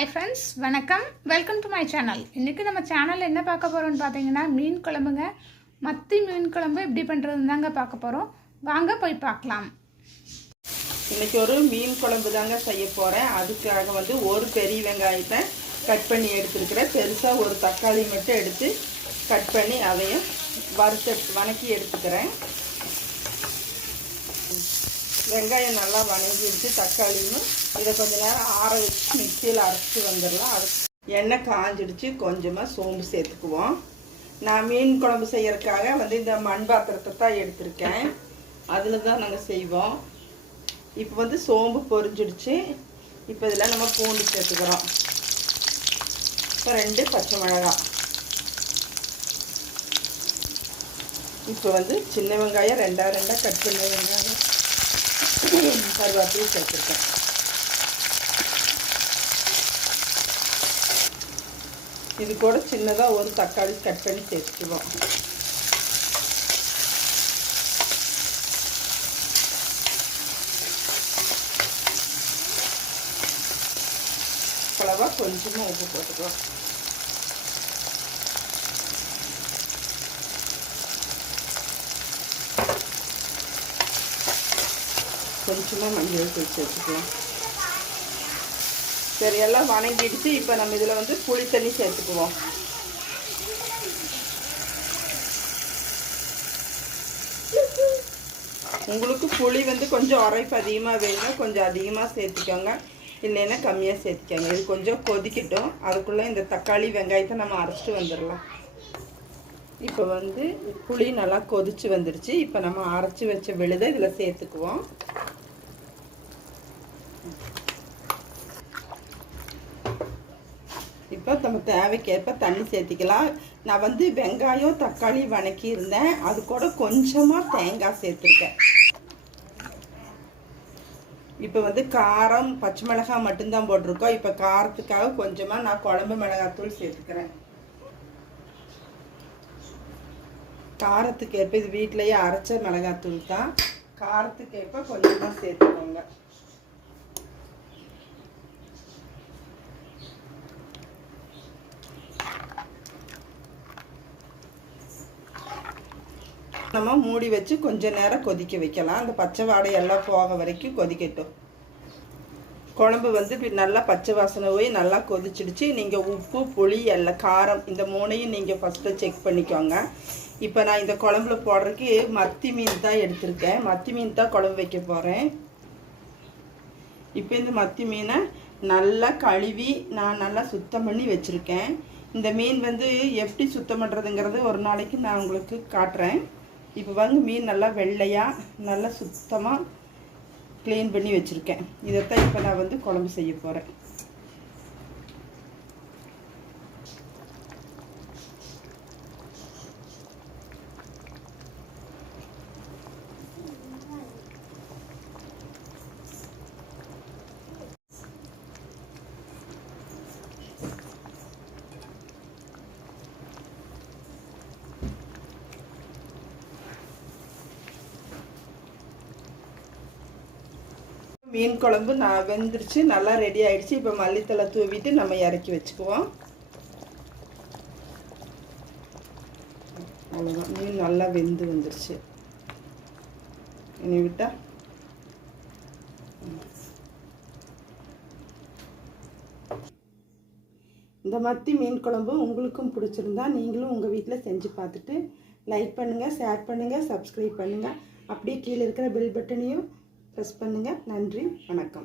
Hi friends, வணக்கம். Welcome to my channel. இன்னைக்கு நம்ம சேனல்ல என்ன பார்க்க போறோம்னு பாத்தீங்கன்னா மீன் குழம்புங்க. மத்தி மீன் குழம்பு எப்படி பண்றதுன்னு தாங்க பார்க்க போறோம். வாங்க போய் பார்க்கலாம். இன்னைக்கு ஒரு மீன் குழம்பு தாங்க செய்ய போறேன். அதுக்காக வந்து ஒரு பெரிய வெங்காயத்தை கட் பண்ணி எடுத்துக்கிறேன். பெருசா ஒரு தக்காளி மட்டும் எடுத்து கட் பண்ணி அதையும் வதக்கி எடுத்துக்கிறேன். வெங்காயம் நல்லா வணங்கிடுச்சு. தக்காளியும் இதை கொஞ்சம் நேரம் ஆற வச்சு மிக்சியில் அரைச்சி வந்துடலாம். அது எண்ணெய் காஞ்சிடுச்சு. கொஞ்சமாக சோம்பு சேர்த்துக்குவோம். நான் மீன் குழம்பு செய்யறதுக்காக வந்து இந்த மண் பாத்திரத்தை தான் எடுத்திருக்கேன். அதில் தான் நாங்கள் செய்வோம். இப்போ வந்து சோம்பு பொரிஞ்சிடுச்சு. இப்போ இதில் நம்ம பூண்டு சேர்த்துக்கிறோம். இப்போ 2 பச்சை மிளகாய். இப்போ வந்து சின்ன வெங்காயம் 2 கட் பண்ண வெங்காயம் கருவேப்பிலை சேர்த்துருக்கேன். இது கூட சின்னதாக ஒரு தக்காளி கட் பண்ணி சேர்த்துக்குவோம். அளவா கொஞ்சமாக உப்பு போட்டுக்குவோம். கொஞ்சமாக மஞ்சள் தூள் சேர்த்துக்கலாம். சரி, எல்லாம் வணங்கிடுச்சு. இப்போ நம்ம இதில் வந்து புளி தண்ணி சேர்த்துக்குவோம். உங்களுக்கு புளி வந்து கொஞ்சம் உரைப்பு அதிகமாக வேணும்னா கொஞ்சம் அதிகமாக சேர்த்துக்கோங்க, இல்லைன்னா கம்மியாக சேர்த்துக்கோங்க. இது கொஞ்சம் கொதிக்கட்டும். அதுக்குள்ளே இந்த தக்காளி வெங்காயத்தை நம்ம அரைச்சிட்டு வந்துடலாம். இப்போ வந்து புளி நல்லா கொதிச்சு வந்துடுச்சு. இப்போ நம்ம அரைச்சி வச்ச விழுதை இதில் சேர்த்துக்குவோம். இப்போ நம்ம தேவைக்கேற்ப தண்ணி சேர்த்திக்கலாம். நான் வந்து வெங்காயம் தக்காளி வணக்கி இருந்தேன். அது கூட கொஞ்சமாக தேங்காய் சேர்த்துருக்கேன். இப்போ வந்து காரம் பச்சை மிளகாய் மட்டும்தான் போட்டிருக்கோம். இப்போ காரத்துக்காக கொஞ்சமாக நான் குழம்பு மிளகாத்தூள் சேர்த்துக்கிறேன். காரத்துக்கு ஏற்ப இது வீட்டிலேயே அரைச்ச மிளகாத்தூள் தான். காரத்துக்கு ஏற்ப கொஞ்சமாக சேர்த்துக்கோங்க. நம்ம மூடி வச்சு கொஞ்ச நேரம் கொதிக்க வைக்கலாம். அந்த பச்சை வாடை எல்லாம் போக வரைக்கும் கொதிக்கட்டும். குழம்பு வந்து நல்லா பச்சை வாசனை போய் நல்லா கொதிச்சிடுச்சு. நீங்கள் உப்பு புளி எல்லாம் காரம் இந்த 3ஐயும் நீங்கள் ஃபஸ்ட்டு செக் பண்ணிக்கோங்க. இப்போ நான் இந்த குழம்புல போடுறதுக்கு மத்தி மீன் தான் எடுத்திருக்கேன். மத்தி மீன் தான் குழம்பு வைக்க போகிறேன். இப்போ இந்த மத்தி மீனை நல்லா கழுவி நான் நல்லா சுத்தம் பண்ணி வச்சுருக்கேன். இந்த மீன் வந்து எப்படி சுத்தம் பண்ணுறதுங்கிறது ஒரு நாளைக்கு நான் உங்களுக்கு காட்டுறேன். இப்போ வந்து மீன் நல்லா வெள்ளையாக நல்லா சுத்தமாக க்ளீன் பண்ணி வச்சுருக்கேன். இதைத்தான் இப்போ நான் வந்து குழம்பு செய்ய போகிறேன். மீன் குழம்பு நான் வெந்துருச்சு, நல்லா ரெடி ஆயிடுச்சு. இப்போ மல்லித்தலை தூவிட்டு நம்ம இறக்கி வச்சுக்குவோம். அவ்வளோதான், மீன் நல்லா வெந்து வந்துருச்சு. இனி விட்டா இந்த மத்தி மீன் குழம்பு உங்களுக்கும் பிடிச்சிருந்தா நீங்களும் உங்கள் வீட்டில் செஞ்சு பார்த்துட்டு லைக் பண்ணுங்கள், ஷேர் பண்ணுங்கள், சப்ஸ்கிரைப் பண்ணுங்கள். அப்படியே கீழே இருக்கிற பெல் பட்டனையும் ப்ரெஸ் பண்ணுங்கள். நன்றி, வணக்கம்.